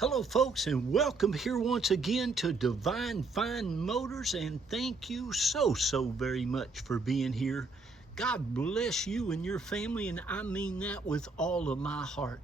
Hello folks, and welcome here once again to Divine Fine Motors, and thank you so very much for being here. God bless you and your family, and I mean that with all of my heart.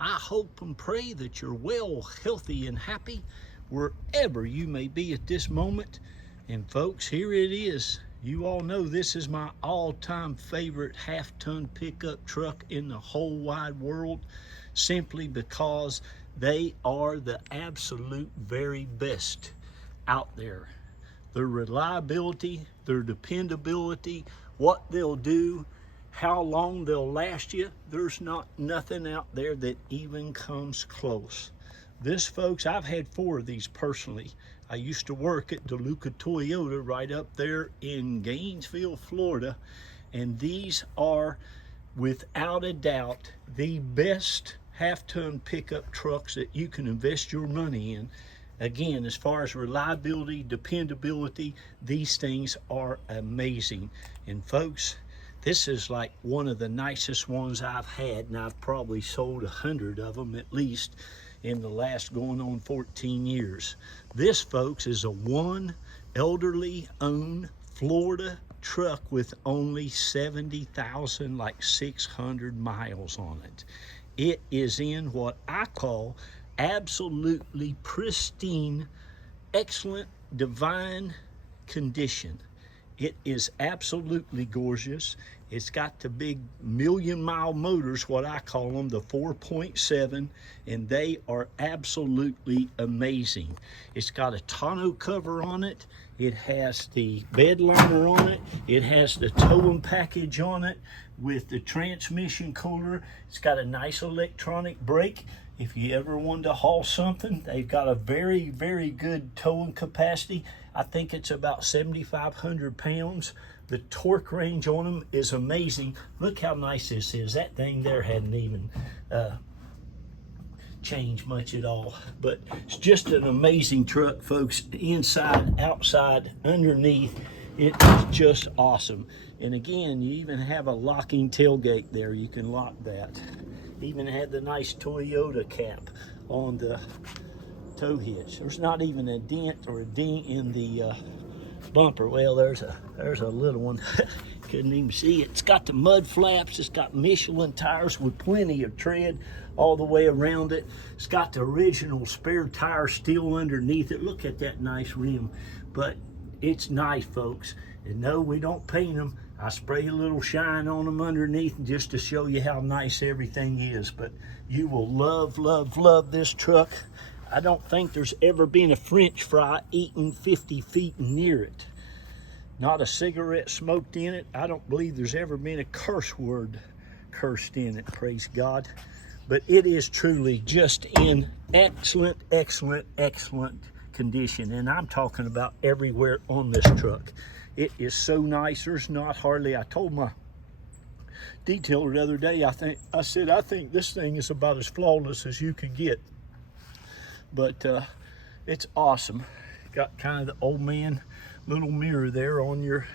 I hope and pray that you're well, healthy, and happy wherever you may be at this moment. And folks, here it is. You all know this is my all-time favorite half-ton pickup truck in the whole wide world, simply because they are the absolute very best out there. Their reliability, their dependability, what they'll do, how long they'll last you, there's nothing out there that even comes close. This, folks, I've had 4 of these personally. I used to work at DeLuca Toyota right up there in Gainesville, Florida, and these are without a doubt the best half-ton pickup trucks that you can invest your money in. Again, as far as reliability, dependability, these things are amazing. And folks, this is like one of the nicest ones I've had, and I've probably sold 100 of them at least in the last going on 14 years. This, folks, is a one elderly owned Florida truck with only 70,000, like 600 miles on it. It is in what I call absolutely pristine, excellent, divine condition. It is absolutely gorgeous. It's got the big million-mile motors, what I call them, the 4.7, and they are absolutely amazing. It's got a tonneau cover on it. It has the bed liner on it. It has the towing package on it with the transmission cooler. It's got a nice electronic brake. If you ever wanted to haul something, they've got a very good towing capacity. I think it's about 7,500 pounds. The torque range on them is amazing. Look how nice this is. That thing there hadn't even changed much at all. But it's just an amazing truck, folks. Inside, outside, underneath, it is just awesome. And again, you even have a locking tailgate there. You can lock that. Even had the nice Toyota cap on the tow hitch. There's not even a dent or a ding in the bumper. Well, there's a little one. Couldn't even see it. It's got the mud flaps. It's got Michelin tires with plenty of tread all the way around it. It's got the original spare tire still underneath it. Look at that nice rim. But it's nice, folks. And no, we don't paint them. I spray a little shine on them underneath just to show you how nice everything is. But you will love this truck. I don't think there's ever been a French fry eaten 50 feet near it. Not a cigarette smoked in it. I don't believe there's ever been a curse word cursed in it, praise God. But it is truly just in excellent condition. And I'm talking about everywhere on this truck. It is so nice. There's not hardly, I told my detailer the other day, I said I think this thing is about as flawless as you can get. But it's awesome. Got kind of the old man little mirror there on your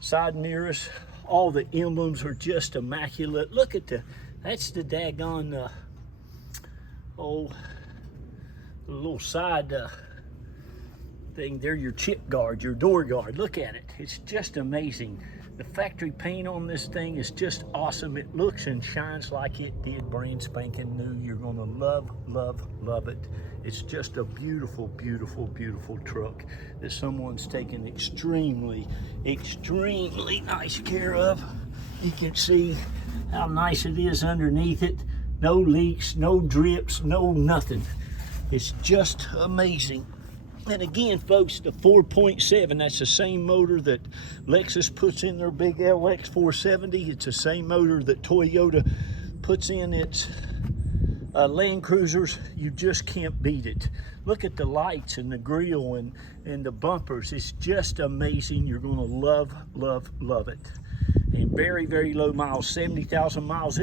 side mirrors. All the emblems are just immaculate. Look at that's the daggone the little side thing there, your chip guard, your door guard. Look at it. It's just amazing. The factory paint on this thing is just awesome. It looks and shines like it did brand spanking new. You're gonna love it. It's just a beautiful truck that someone's taken extremely nice care of. You can see how nice it is underneath it. No leaks, no drips, no nothing. It's just amazing. And again, folks, the 4.7, that's the same motor that Lexus puts in their big LX 470. It's the same motor that Toyota puts in its Land Cruisers. You just can't beat it. Look at the lights and the grille and the bumpers. It's just amazing. You're going to love it. And very low miles, 70,000 miles.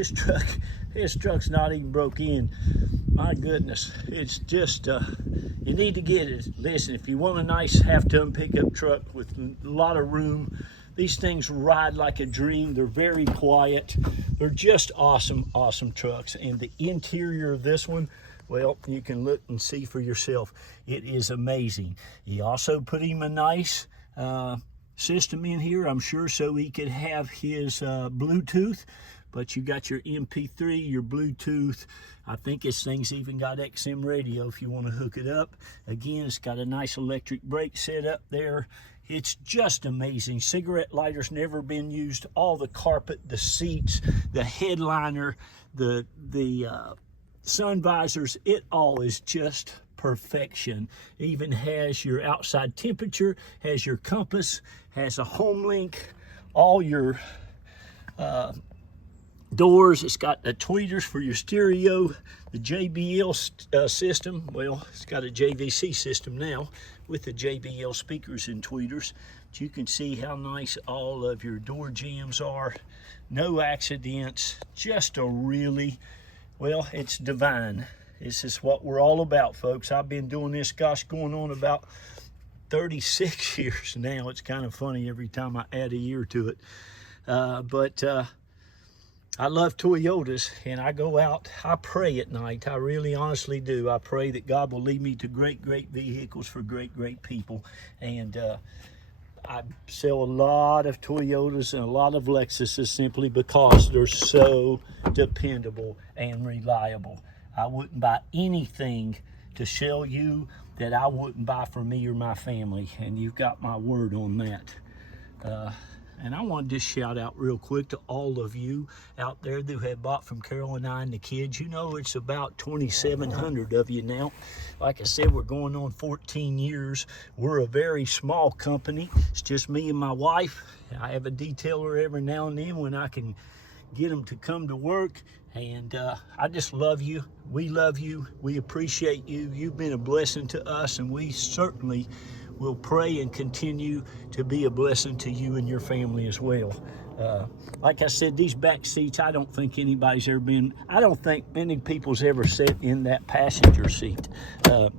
This truck's not even broke in. My goodness, it's just you need to get it. Listen, if you want a nice half-ton pickup truck with a lot of room, These things ride like a dream. They're very quiet. They're just awesome, awesome trucks. And the interior of this one, well, you can look and see for yourself. It is amazing. He also put him a nice system in here, I'm sure, so he could have his Bluetooth. But you got your MP3, your Bluetooth. I think this thing's even got XM radio if you want to hook it up. Again, it's got a nice electric brake set up there. It's just amazing. Cigarette lighter's never been used. All the carpet, the seats, the headliner, the sun visors, it all is just perfection. It even has your outside temperature, has your compass, has a home link, all your doors. It's got the tweeters for your stereo, the JBL system. Well, it's got a JVC system now with the JBL speakers and tweeters. But you can see how nice all of your door jambs are. No accidents. Just a really, well, it's divine. This is what we're all about, folks. I've been doing this, gosh, going on about 36 years now. It's kind of funny every time I add a year to it. I love Toyotas, and I go out, I pray at night. I really honestly do. I pray that God will lead me to great, great vehicles for great, great people. And I sell a lot of Toyotas and a lot of Lexuses simply because they're so dependable and reliable. I wouldn't buy anything to sell you that I wouldn't buy for me or my family, and you've got my word on that. And I want to just shout out real quick to all of you out there that have bought from Carol and I and the kids. You know, it's about 2,700 of you now. Like I said, we're going on 14 years. We're a very small company. It's just me and my wife. I have a detailer every now and then when I can get them to come to work. And I just love you. We love you. We appreciate you. You've been a blessing to us, and we certainly will pray and continue to be a blessing to you and your family as well. Like I said, these back seats, I don't think anybody's ever been, I don't think many people's ever sat in that passenger seat.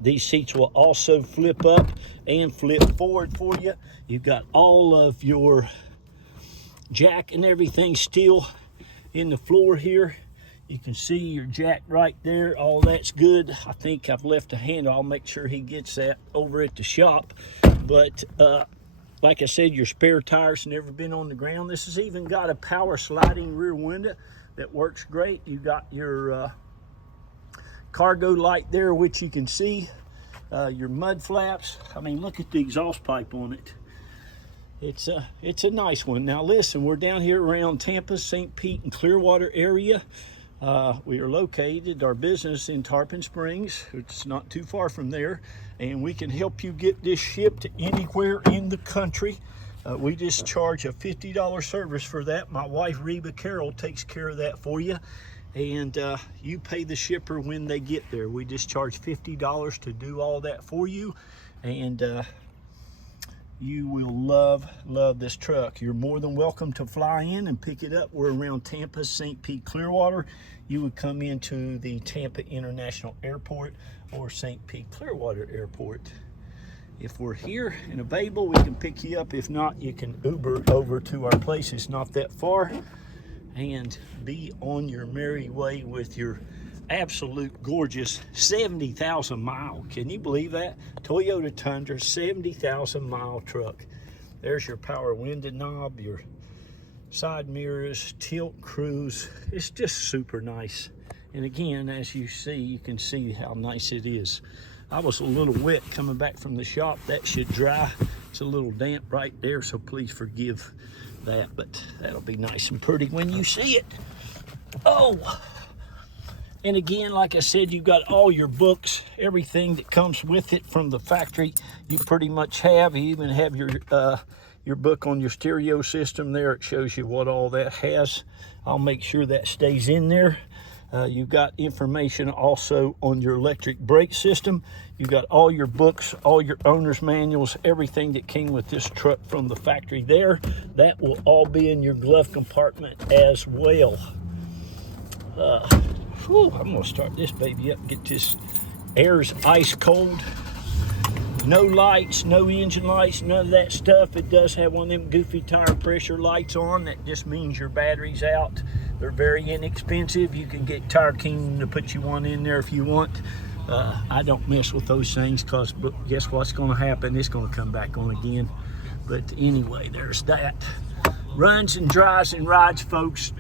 These seats will also flip up and flip forward for you. You've got all of your jack and everything still in the floor here. You can see your jack right there. All that's good. I think I've left a handle. I'll make sure he gets that over at the shop. But like I said, your spare tires never been on the ground. This has even got a power sliding rear window that works great. You got your cargo light there, which you can see. Your mud flaps. I mean, look at the exhaust pipe on it. It's a nice one. Now listen, we're down here around Tampa, St. Pete, and Clearwater area. We are located, our business in Tarpon Springs. It's not too far from there, and we can help you get this shipped anywhere in the country. We just charge a $50 service for that. My wife, Reba Carroll, takes care of that for you, and you pay the shipper when they get there. We just charge $50 to do all that for you, and you will love this truck. You're more than welcome to fly in and pick it up. We're around Tampa, St. Pete, Clearwater. You would come into the Tampa International Airport or St. Pete Clearwater Airport. If we're here and available, we can pick you up. If not, you can Uber over to our place. It's not that far, and be on your merry way with your absolute gorgeous 70,000 mile. Can you believe that? Toyota Tundra, 70,000 mile truck. There's your power window knob, your side mirrors, tilt cruise. It's just super nice. And again, as you see, you can see how nice it is. I was a little wet coming back from the shop. That should dry. It's a little damp right there, so please forgive that, but that'll be nice and pretty when you see it. Oh, and again, like I said, you've got all your books, everything that comes with it from the factory. You pretty much have. You even have your book on your stereo system there. It shows you what all that has. I'll make sure that stays in there. You've got information also on your electric brake system. You've got all your books, all your owner's manuals, everything that came with this truck from the factory there. That will all be in your glove compartment as well. I'm gonna start this baby up, get this air's ice cold. No lights, no engine lights, none of that stuff. It does have one of them goofy tire pressure lights on. That just means your battery's out. They're very inexpensive. You can get Tire King to put you one in there if you want. I don't mess with those things, because guess what's going to happen? It's going to come back on again. But anyway, there's that. Runs and drives and rides, folks,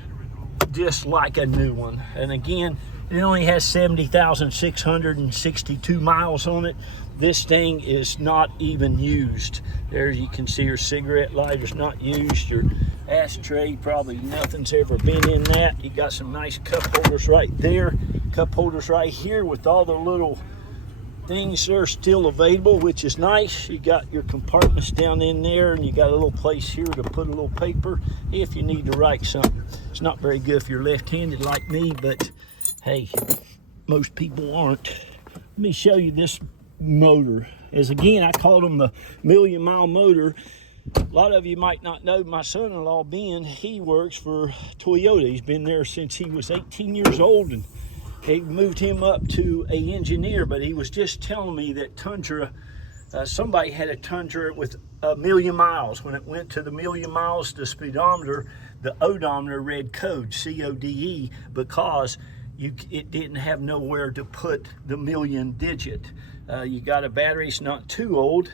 just like a new one. And again, it only has 70,662 miles on it. This thing is not even used. There you can see your cigarette lighter's not used. Your ashtray, probably nothing's ever been in that. You got some nice cup holders right there. Cup holders right here with all the little things that are still available, which is nice. You got your compartments down in there, and you got a little place here to put a little paper if you need to write something. It's not very good if you're left-handed like me, but hey, most people aren't. Let me show you this motor. As again, I called them the million mile motor. A lot of you might not know my son-in-law Ben. He works for Toyota. He's been there since he was 18 years old, and they moved him up to an engineer. But he was just telling me that Tundra, somebody had a Tundra with 1,000,000 miles. When it went to the 1,000,000 miles, the speedometer, the odometer read code, C-O-D-E, because it didn't have nowhere to put the million digit. You got a battery, it's not too old.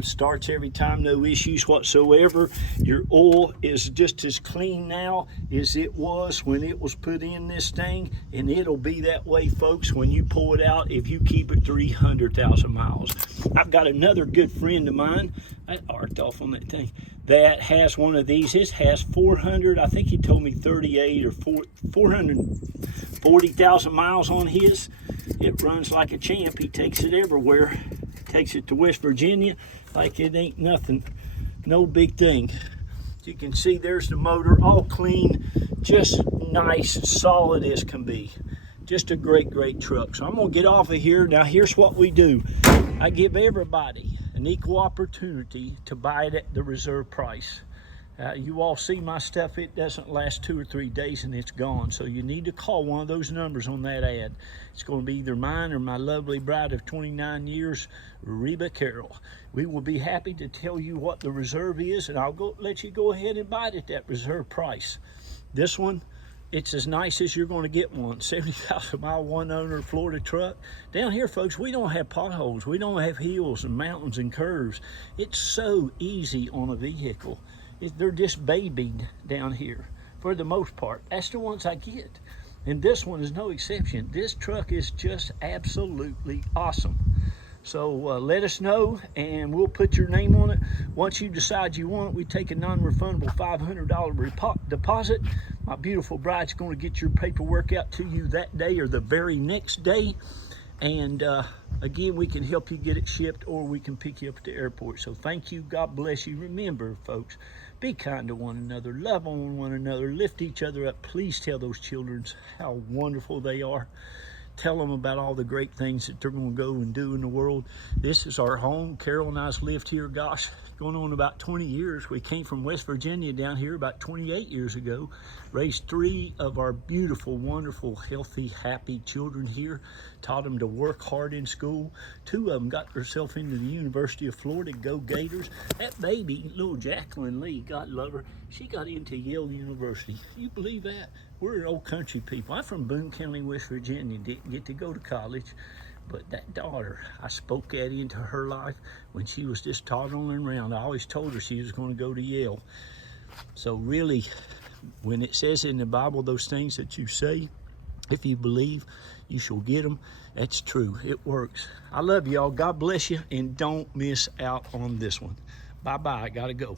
Starts every time, no issues whatsoever. Your oil is just as clean now as it was when it was put in this thing, and it'll be that way, folks, when you pull it out if you keep it 300,000 miles. I've got another good friend of mine, I arced off on that thing, that has one of these. It has 400, I think he told me 38 or 440,000 miles on his. It runs like a champ. He takes it everywhere. Takes it to West Virginia like it ain't nothing, no big thing. You can see there's the motor, all clean, just nice, solid as can be. Just a great, great truck. So I'm gonna get off of here. Now here's what we do. I give everybody an equal opportunity to buy it at the reserve price. You all see my stuff, it doesn't last 2 or 3 days and it's gone. So you need to call one of those numbers on that ad. It's going to be either mine or my lovely bride of 29 years, Reba Carroll. We will be happy to tell you what the reserve is, and I'll let you go ahead and buy it at that reserve price. This one, it's as nice as you're going to get one. 70,000 mile, one owner Florida truck. Down here, folks, we don't have potholes. We don't have hills and mountains and curves. It's so easy on a vehicle. They're just babied down here for the most part. That's the ones I get. And this one is no exception. This truck is just absolutely awesome. So let us know, and we'll put your name on it. Once you decide you want it, we take a non-refundable $500 deposit. My beautiful bride's going to get your paperwork out to you that day or the very next day. And again, we can help you get it shipped, or we can pick you up at the airport. So thank you. God bless you. Remember, folks, be kind to one another, love on one another, lift each other up. Please tell those children how wonderful they are. Tell them about all the great things that they're going to go and do in the world. This is our home. Carol and I's lived here, gosh, going on about 20 years. We came from West Virginia down here about 28 years ago. Raised 3 of our beautiful, wonderful, healthy, happy children here. Taught them to work hard in school. 2 of them got themselves into the University of Florida. Go Gators. That baby, little Jacqueline Lee, God love her, she got into Yale University. You believe that? We're old country people. I'm from Boone County, West Virginia. Didn't get to go to college. But that daughter, I spoke that into her life when she was just toddling around. I always told her she was going to go to Yale. So really, when it says in the Bible those things that you say, if you believe, you shall get them. That's true. It works. I love y'all. God bless you, and don't miss out on this one. Bye-bye. I got to go.